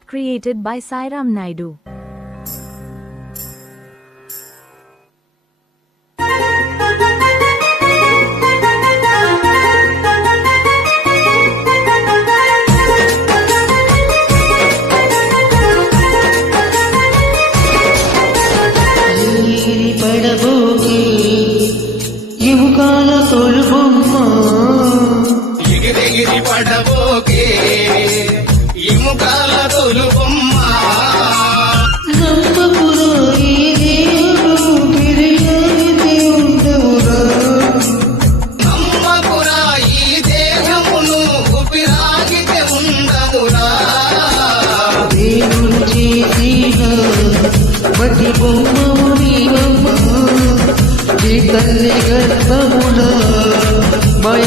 app created by Sairam Naidu. యుగాల తొలుబొమ్మ ఎగిరెగిరి పడబోకే ఇముకాల తొలుబొమ్మ నమ్మకురా ఈ దేవుడు బిర్యానీ ఉండవురా నమ్మకురా ఈ దేహమును ఊపిరాగితే ఉండవురా దేవుడు చేసిన మట్టి బొమ్మవు నీవమ్మ నీ తల్లి గర్భమున భయ